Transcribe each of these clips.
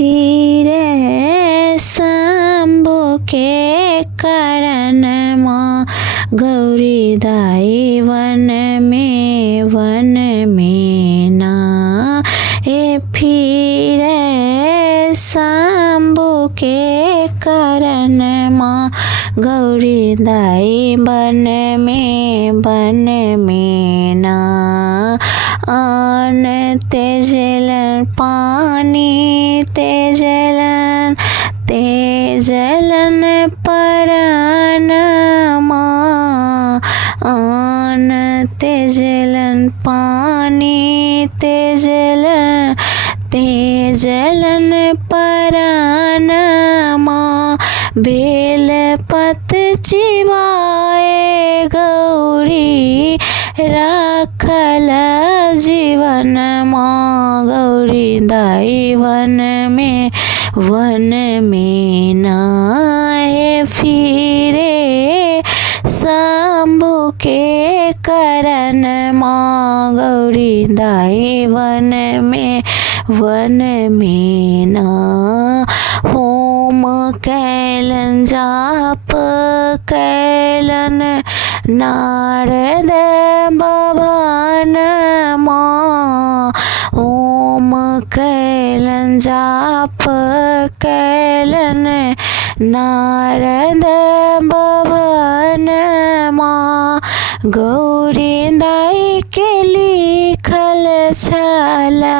फिरे शंभु के कारण माँ गौरी दाई वन में ना ए फिरे शंभु के कारण माँ गौरी दाई वन में ना अन्न तेजलन पानी तेजलन परान माँ अन्न तेजलन पानी तेजलन परान माँ बेलपत चिबाए गौरी राखल जीवन माँ गौरी दाई वन में नाए फिरे शंभु के कारण माँ गौरी दाई वन में ना होम कैलन जाप कैलन नारद भवन माँ ओम कैलन जाप कैलन नारद भवन माँ गौरी दाई के लिखल छला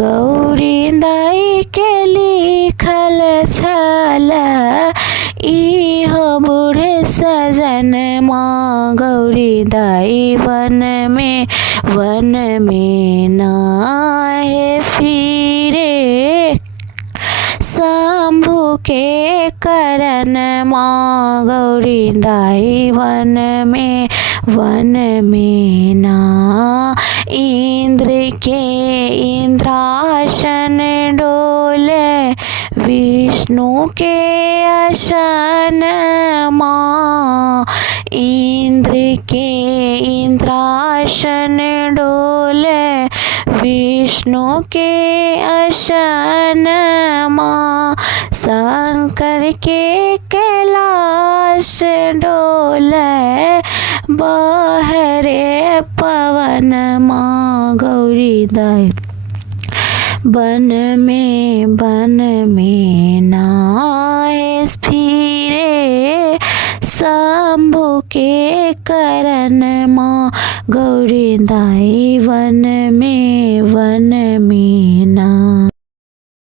गौरी दाई के लिखल छला इहो बूढ़े सजन माँ गौरी दाई वन में नाए फिरे शंभु के कारण माँ गौरी दाई वन में ना इंद्र के इंद्रासन डोले विष्णु के आसन माँ इंद्र के इंद्रासन डोले विष्णु के आसन माँ शंकर के कैलाश डोले बहरे पवन माँ गौरी दाई बन में नाए फिरे शंभु के कारण माँ गौरी दाई वन में